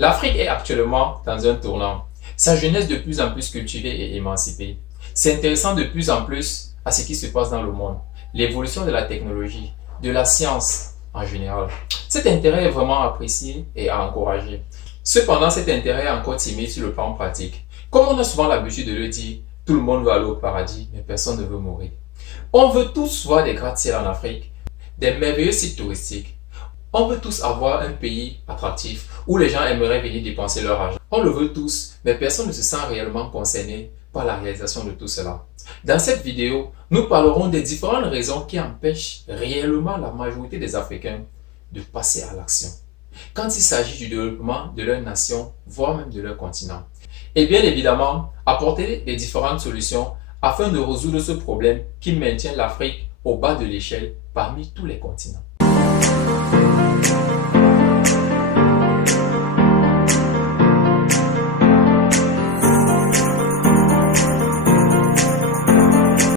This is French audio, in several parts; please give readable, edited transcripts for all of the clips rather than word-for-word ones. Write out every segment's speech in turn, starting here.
L'Afrique est actuellement dans un tournant. Sa jeunesse de plus en plus cultivée et émancipée. S'intéressant de plus en plus à ce qui se passe dans le monde. L'évolution de la technologie, de la science en général. Cet intérêt est vraiment apprécié et à encourager. Cependant, cet intérêt est encore timide sur le plan pratique. Comme on a souvent l'habitude de le dire, tout le monde veut aller au paradis, mais personne ne veut mourir. On veut tous voir des gratte-ciel en Afrique, des merveilleux sites touristiques. On veut tous avoir un pays attractif où les gens aimeraient venir dépenser leur argent. On le veut tous, mais personne ne se sent réellement concerné par la réalisation de tout cela. Dans cette vidéo, nous parlerons des différentes raisons qui empêchent réellement la majorité des Africains de passer à l'action quand il s'agit du développement de leur nation, voire même de leur continent. Et bien évidemment, apporter les différentes solutions afin de résoudre ce problème qui maintient l'Afrique au bas de l'échelle parmi tous les continents.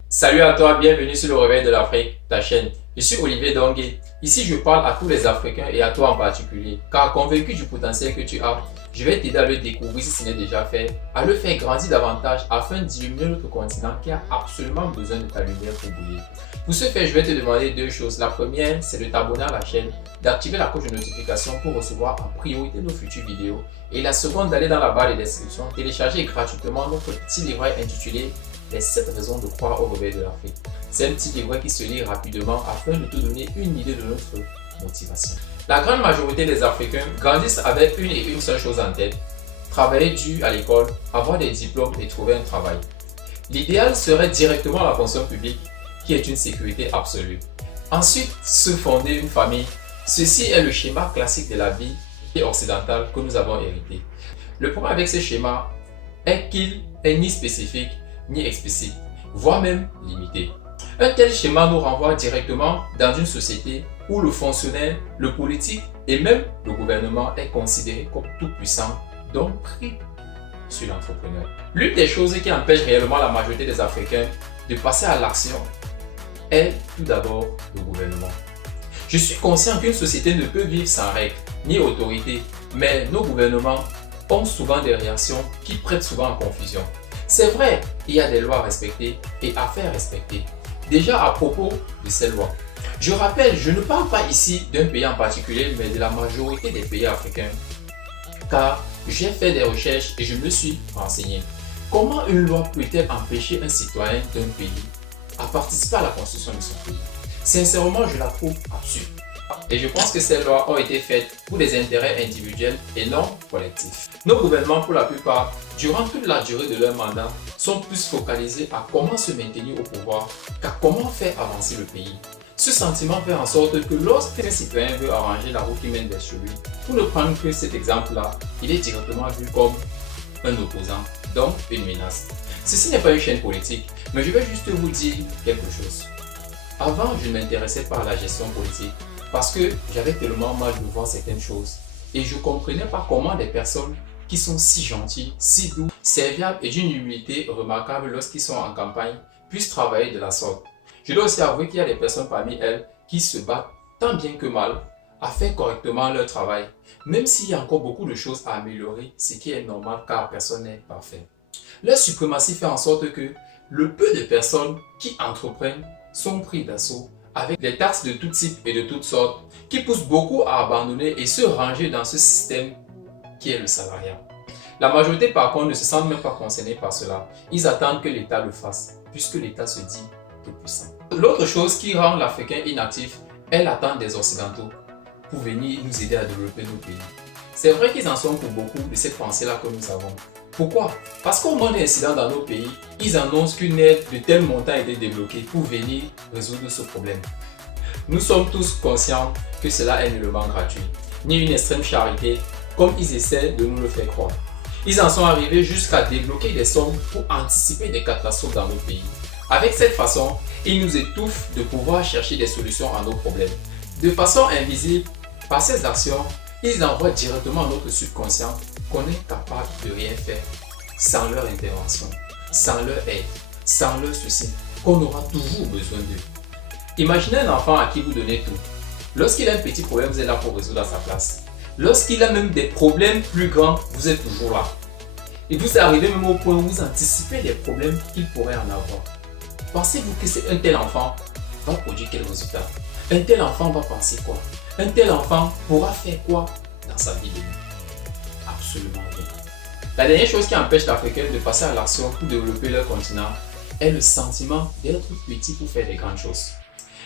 Salut à toi, bienvenue sur le Réveil de l'Afrique, ta chaîne. Je suis Olivier Dongué. Ici, je parle à tous les Africains et à toi en particulier. Car convaincu du potentiel que tu as, je vais t'aider à le découvrir si ce n'est déjà fait, à le faire grandir davantage afin d'illuminer notre continent qui a absolument besoin de ta lumière pour briller. Pour ce faire, je vais te demander deux choses. La première, c'est de t'abonner à la chaîne, d'activer la cloche de notification pour recevoir en priorité nos futures vidéos. Et la seconde, d'aller dans la barre de description, télécharger gratuitement notre petit livret intitulé les 7 raisons de croire au réveil de l'Afrique. C'est un petit livret qui se lit rapidement afin de te donner une idée de notre motivation. La grande majorité des Africains grandissent avec une seule chose en tête: travailler dur à l'école, avoir des diplômes et trouver un travail. L'idéal serait directement la fonction publique qui est une sécurité absolue. Ensuite, se fonder une famille. Ceci est le schéma classique de la vie occidentale que nous avons hérité. Le problème avec ce schéma est qu'il n'est ni spécifique ni explicite, voire même limité. Un tel schéma nous renvoie directement dans une société où le fonctionnaire, le politique et même le gouvernement est considéré comme tout puissant, donc pris sur l'entrepreneur. L'une des choses qui empêche réellement la majorité des Africains de passer à l'action est tout d'abord le gouvernement. Je suis conscient qu'une société ne peut vivre sans règles ni autorité, mais nos gouvernements ont souvent des réactions qui prêtent souvent à confusion. C'est vrai, il y a des lois à respecter et à faire respecter. Déjà à propos de ces lois, je rappelle, je ne parle pas ici d'un pays en particulier, mais de la majorité des pays africains, car j'ai fait des recherches et je me suis renseigné. Comment une loi peut-elle empêcher un citoyen d'un pays à participer à la construction de son pays? Sincèrement, je la trouve absurde. Et je pense que ces lois ont été faites pour des intérêts individuels et non collectifs. Nos gouvernements, pour la plupart, durant toute la durée de leur mandat, sont plus focalisés à comment se maintenir au pouvoir qu'à comment faire avancer le pays. Ce sentiment fait en sorte que lorsqu'un citoyen veut arranger la route qui mène vers chez lui, pour ne prendre que cet exemple-là, il est directement vu comme un opposant, donc une menace. Ceci n'est pas une chaîne politique, mais je vais juste vous dire quelque chose. Avant, je ne m'intéressais pas à la gestion politique parce que j'avais tellement mal de voir certaines choses et je ne comprenais pas comment des personnes qui sont si gentilles, si doux, serviables et d'une humilité remarquable lorsqu'ils sont en campagne puissent travailler de la sorte. Je dois aussi avouer qu'il y a des personnes parmi elles qui se battent tant bien que mal à faire correctement leur travail, même s'il y a encore beaucoup de choses à améliorer, ce qui est normal car personne n'est parfait. Leur suprématie fait en sorte que le peu de personnes qui entreprennent sont pris d'assaut avec des taxes de tout type et de toutes sortes qui poussent beaucoup à abandonner et se ranger dans ce système qui est le salariat. La majorité par contre ne se sentent même pas concernés par cela. Ils attendent que l'État le fasse puisque l'État se dit tout puissant. L'autre chose qui rend l'Africain inactif est l'attente des Occidentaux pour venir nous aider à développer nos pays. C'est vrai qu'ils en sont pour beaucoup de cette pensée-là que nous avons. Pourquoi? Parce qu'au moment d'incidents dans nos pays, ils annoncent qu'une aide de tel montant a été débloquée pour venir résoudre ce problème. Nous sommes tous conscients que cela est nullement gratuit, ni une extrême charité comme ils essaient de nous le faire croire. Ils en sont arrivés jusqu'à débloquer des sommes pour anticiper des catastrophes dans nos pays. Avec cette façon, ils nous étouffent de pouvoir chercher des solutions à nos problèmes. De façon invisible, par ces actions, ils envoient directement à notre subconscient qu'on est capable de rien faire sans leur intervention, sans leur aide, sans leur souci, qu'on aura toujours besoin d'eux. Imaginez un enfant à qui vous donnez tout. Lorsqu'il a un petit problème, vous êtes là pour résoudre à sa place. Lorsqu'il a même des problèmes plus grands, vous êtes toujours là. Et vous arrivez même au point où vous anticipez les problèmes qu'il pourrait en avoir. Pensez-vous que c'est un tel enfant va produire quel résultat? Un tel enfant va penser quoi? Un tel enfant pourra faire quoi dans sa vie de vie? Absolument rien. La dernière chose qui empêche l'Africain de passer à l'action pour développer leur continent est le sentiment d'être petit pour faire des grandes choses.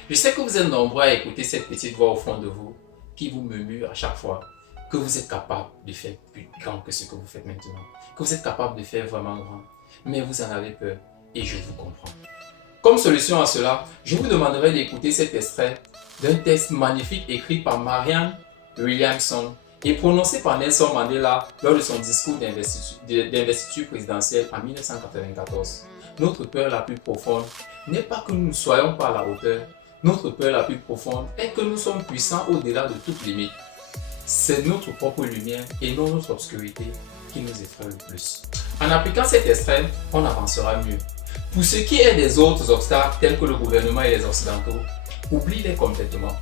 Je sais que vous êtes nombreux à écouter cette petite voix au fond de vous qui vous murmure à chaque fois que vous êtes capable de faire plus grand que ce que vous faites maintenant, que vous êtes capable de faire vraiment grand, mais vous en avez peur et je vous comprends. Comme solution à cela, je vous demanderai d'écouter cet extrait d'un texte magnifique écrit par Marianne Williamson et prononcé par Nelson Mandela lors de son discours d'investiture présidentielle en 1994. Notre peur la plus profonde n'est pas que nous ne soyons pas à la hauteur. Notre peur la plus profonde est que nous sommes puissants au-delà de toute limite. C'est notre propre lumière et non notre obscurité qui nous effraie le plus. En appliquant cet extrait, on avancera mieux. Pour ce qui est des autres obstacles tels que le gouvernement et les occidentaux, oublie-les complètement.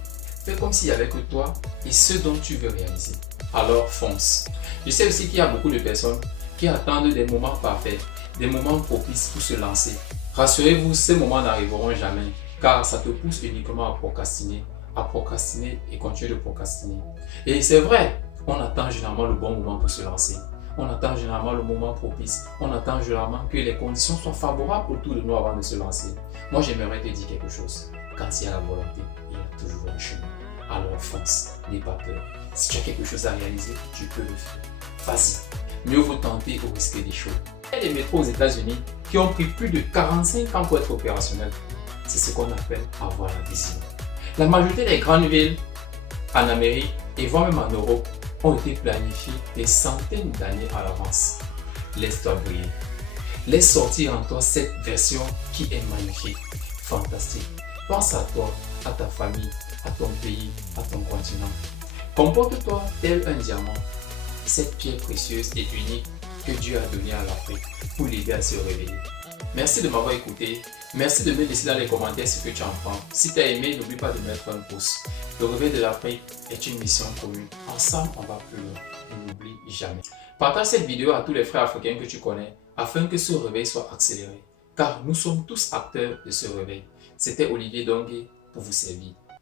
Fais comme s'il n'y avait que toi et ce dont tu veux réaliser. Alors fonce. Je sais aussi qu'il y a beaucoup de personnes qui attendent des moments parfaits, des moments propices pour se lancer. Rassurez-vous, ces moments n'arriveront jamais, car ça te pousse uniquement à procrastiner et continuer de procrastiner. Et c'est vrai, on attend généralement le bon moment pour se lancer. On attend généralement le moment propice. On attend généralement que les conditions soient favorables autour de nous avant de se lancer. Moi, j'aimerais te dire quelque chose. Quand il y a la volonté, il y a toujours un chemin. Alors fonce, n'aie pas peur. Si tu as quelque chose à réaliser, tu peux le faire. Vas-y. Mieux vaut tenter au risque d'échouer. Il y a des métros aux États-Unis qui ont pris plus de 45 ans pour être opérationnels. C'est ce qu'on appelle avoir la vision. La majorité des grandes villes en Amérique et voire même en Europe ont été planifiées des centaines d'années à l'avance. Laisse-toi briller. Laisse sortir en toi cette version qui est magnifique, fantastique. Pense à toi, à ta famille, à ton pays, à ton continent. Comporte-toi tel un diamant, cette pierre précieuse et unique que Dieu a donnée à l'Afrique pour l'aider à se réveiller. Merci de m'avoir écouté. Merci de me laisser dans les commentaires ce que tu en penses. Si tu as aimé, n'oublie pas de mettre un pouce. Le réveil de l'Afrique est une mission commune. Ensemble, on va plus loin. Ne l'oublie jamais. Partage cette vidéo à tous les frères africains que tu connais afin que ce réveil soit accéléré. Car nous sommes tous acteurs de ce réveil. C'était Olivier Dongué pour vous servir.